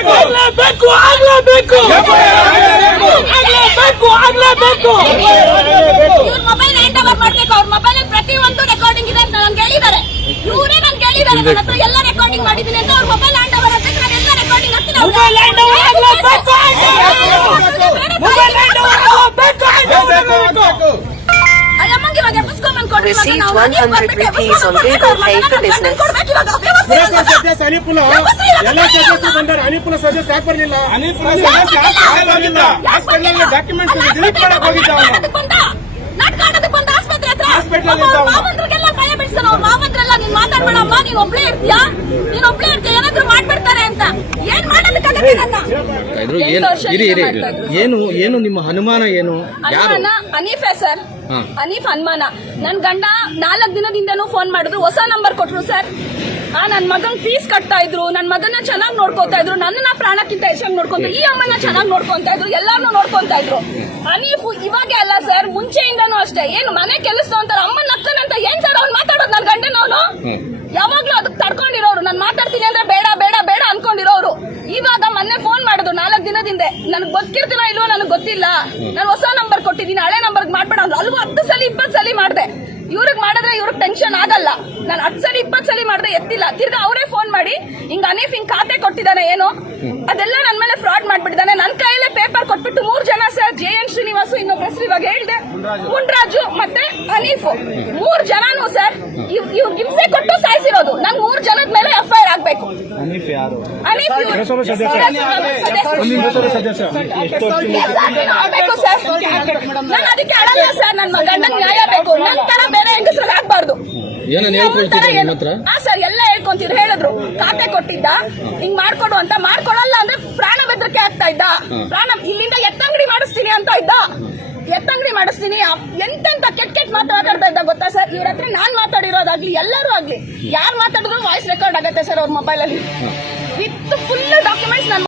ಆಗ್ಲೇಬೇಕು. ಆಗ್ಲೇಬೇಕು ಆಗ್ಲೇಬೇಕು. ಆಗ್ಲೇಬೇಕು. ಇವ್ರ ಮೊಬೈಲ್ ಹ್ಯಾಂಡ್ ಓವರ್ ಮಾಡ್ಬೇಕು. ಅವ್ರ ಮೊಬೈಲ್ ಪ್ರತಿಯೊಂದು ರೆಕಾರ್ಡಿಂಗ್ ಇದೆ ಅಂತ ನನ್ಗೆ ಹೇಳಿದ್ದಾರೆ ಇವರೇ ನನ್ಗೆ ಹೇಳಿದ್ದಾರೆ ನನ್ನ ಹತ್ರ ಎಲ್ಲ ರೆಕಾರ್ಡಿಂಗ್ ಮಾಡಿದ್ದೀನಿ ಅಂತ ಅವ್ರ ಮೊಬೈಲ್ ಹ್ಯಾಂಡ್ ಓವರ್ ಅಂತ ನಾನು ಎಲ್ಲ ರೆಕಾರ್ಡಿಂಗ್ ಹಾಕ್ತೀನಿ. ಅವ್ರು- ಮೊಬೈಲ್ ಹ್ಯಾಂಡ್ ಓವರ್ ಆಗ್ಲೇಬೇಕು. Received ನಾವು 100 ಮನೆಗೆ ಬರ್ಬಿಟ್ಟು rupees on Google pay for business. ಮಾತಾಡ್ಬೇಡಮ್ಮ ನೀನ್ ಒಬ್ಳೇ ಇರ್ತೀಯಾ? ನೀನ್ ಒಬ್ಳೇ ಇರ್ತೀಯ? ಏನಾದ್ರು ಮಾಡ್ಬಿಡ್ತಾರೆ ಅಂತ. ಏನ್ ಮಾಡೋದಕ್ಕಾಗತ್ತೆ ಇರಿ ಇರಿ ಏನು ಏನು ನಿಮ್ಮ ಅನುಮಾನ ಏನು? ಯಾರು? ಅನುಮಾನ ಸರ್. ಹಾ. ಹನುಮಾನ ಅನುಮಾನ. ನನ್ ಗಂಡ ನಾಲ್ಕು ದಿನದಿಂದನೂ ಫೋನ್ ಮಾಡಿದ್ರು. ಹೊಸ ನಂಬರ್ ಕೊಟ್ರು ಸರ್. ಆ ನನ್ ಮಗನ್ ಫೀಸ್ ಕಟ್ತಾ ಇದ್ರು. ನನ್ ಮಗನ ಚೆನ್ನಾಗಿ ನೋಡ್ಕೊತಾ ಇದ್ರು. ನನ್ನ ಪ್ರಾಣಕ್ಕಿಂತ ಹೆಚ್ಚಾಗಿ ನೋಡ್ಕೊಂತ ಈ ಅಮ್ಮನ ಚೆನ್ನಾಗಿ ನೋಡ್ಕೊತಾ ಇದ್ರು. ಎಲ್ಲಾರ್ನು ನೋಡ್ಕೊಂತಾ ಇದ್ರು. ಅನೀಫ್ ಇವಾಗೆ ಅಲ್ಲ ಸರ್. ಮುಂಚೆಯಿಂದನೂ ಅಷ್ಟೇ. ಏನು ಮನೆ ಕೆಲಸ ಅಂತಾರೆ. ಅಮ್ಮನ ಅಕ್ಕನಂತ ಏನ್ ಸರ್ ಅವ್ನು ಮಾತಾಡೋದು ನನ್ ಗಂಡನವನು? ಯಾವಾಗ್ಲೂ ಅದಕ್ಕೆ ತಡ್ಕೊಂಡಿರೋರು ನಾನು ಮಾತಾಡ್ತೀನಿ ಅಂದ್ರೆ ಬೇಡ ಬೇಡ ಬೇಡ ಅನ್ಕೊಂಡಿರೋರು ಇವಾಗ ಮೊನ್ನೆ ಫೋನ್ ಮಾಡಿದ್ರು ನಾಲ್ಕು ದಿನದಿಂದ ನನಗೆ ಗೊತ್ತಿರ್ತೀನೋ ಇಲ್ವೋ ನನಗೆ ಗೊತ್ತಿಲ್ಲ. ನಾನು ಹೊಸ ನಂಬರ್ ಕೊಟ್ಟಿದ್ದೀನಿ ಹಳೆ ನಂಬರ್ ಮಾಡ್ಬೇಡ ಅಂದ್ರೆ ಅಲ್ವೋ ಹತ್ತು ಸಲ ಇಪ್ಪತ್ತು ಸಲ ಮಾಡಿದೆ. ಇವ್ರಿಗೆ ಮಾಡಿದ್ರೆ ಇವ್ರಿಗೆ ಟೆನ್ಷನ್ ಆಗಲ್ಲ. ನಾನು ಹತ್ತು ಸಲ ಇಪ್ಪತ್ತು ಸಲ ಮಾಡಿದ್ರೆ ಎತ್ತಿಲ್ಲ. ತಿರ್ಗಾ ಅವರೇ ಫೋನ್ ಮಾಡಿ ಹಿಂಗ ಅನೀಫ್ ಹಿಂಗ್ ಖಾತೆ ಕೊಟ್ಟಿದ್ದಾನೆ ಏನು ಅದೆಲ್ಲ ನನ್ನ ಮೇಲೆ ಫ್ರಾಡ್ ಮಾಡ್ಬಿಟ್ಟಿದ್ದಾನೆ. ನನ್ನ ಕೈಯಲ್ಲೇ ಪೇಪರ್ ಕೊಟ್ಬಿಟ್ಟು ಮೂರು ಜನ ಸರ್ ಜೆ ಎನ್ ಶ್ರೀನಿವಾಸು ಇನ್ನೊಬ್ಬ ಹೆಸರು ಇವಾಗ ಹೇಳಿದೆ ಮುನ್ರಾಜು. ಮತ್ತೆ ಅನೀಫ್. ಮೂರು ಜನನು ಸರ್ ಇವ್ರಿಗೆ ಇವ್ ಹಿಂಸೆ ಕೊಟ್ಟು ಸಾಯಿಸಿರೋದು ನನ್ ಮೂರ್ ಜನದ ಮೇಲೆ ಎಫ್ ಐ ಯಾರು? ಪುರಸಭೆ ಇವ್ರು- ಪುರಸಭಾ ಸದಸ್ಯ. ಸದಸ್ಯ. ಸದಸ್ಯ. ಸರ್? ನಾನು ಅದಕ್ಕೆ ಅಳಲ್ಲ ಸರ್. ನನ್ನ ಗಂಡನ್ ನ್ಯಾಯ ಬೇಕು. ನನ್ನ ತರ ಬೇರೆ ಹೆಂಗಸ್ರಲ್ಲಿ ಆಗ್ಬಾರ್ದು. ಏನನ್ನ ಹೇಳ್ಕೊಳ್ತಿದ್ರು ನಿಮ್ಮ ಹತ್ರ? ಹಾ ಸರ್ ಎಲ್ಲ ಹೇಳ್ಕೊಂತಿದ್ರು ಹೇಳಿದ್ರು. ಖಾತೆ ಕೊಟ್ಟಿದ್ದ. ಹಿಂಗ್ ಮಾಡ್ಕೊಡು ಅಂತ ಮಾಡ್ಕೊಡಲ್ಲ ಅಂದ್ರೆ ಪ್ರಾಣ ಬೆದರಿಕೆ ಆಗ್ತಾ ಇದ್ದ. ಪ್ರಾಣ ಇಲ್ಲಿಂದ ಎತ್ತಂಗಡಿ ಮಾಡಿಸ್ತೀನಿ ಅಂತ ಇದ್ದ. ಎತ್ತಂಗಡಿ ಮಾಡಿಸ್ತೀನಿ. ಎಂತೆಂತ ಕೆಟ್ಟ ಕೆಟ್ಟ ಮಾತಾಡ್ತಾ ಇದ್ದ ಗೊತ್ತಾ ಸರ್? ಇವ್ರ ಹತ್ರ ನಾನ್ ಮಾತಾಡಿರೋದಾಗ್ಲಿ ಎಲ್ಲರೂ ಆಗ್ಲಿ. ಯಾರು ಮಾತಾಡಿದ್ರು ವಾಯ್ಸ್ ರೆಕಾರ್ಡ್ ಆಗತ್ತೆ ಸರ್ ಅವ್ರ ಮೊಬೈಲ್ ಅಲ್ಲಿ. ವಿತ್ ಫುಲ್ ಡಾಕ್ಯುಮೆಂಟ್ಸ್ ನನ್ನ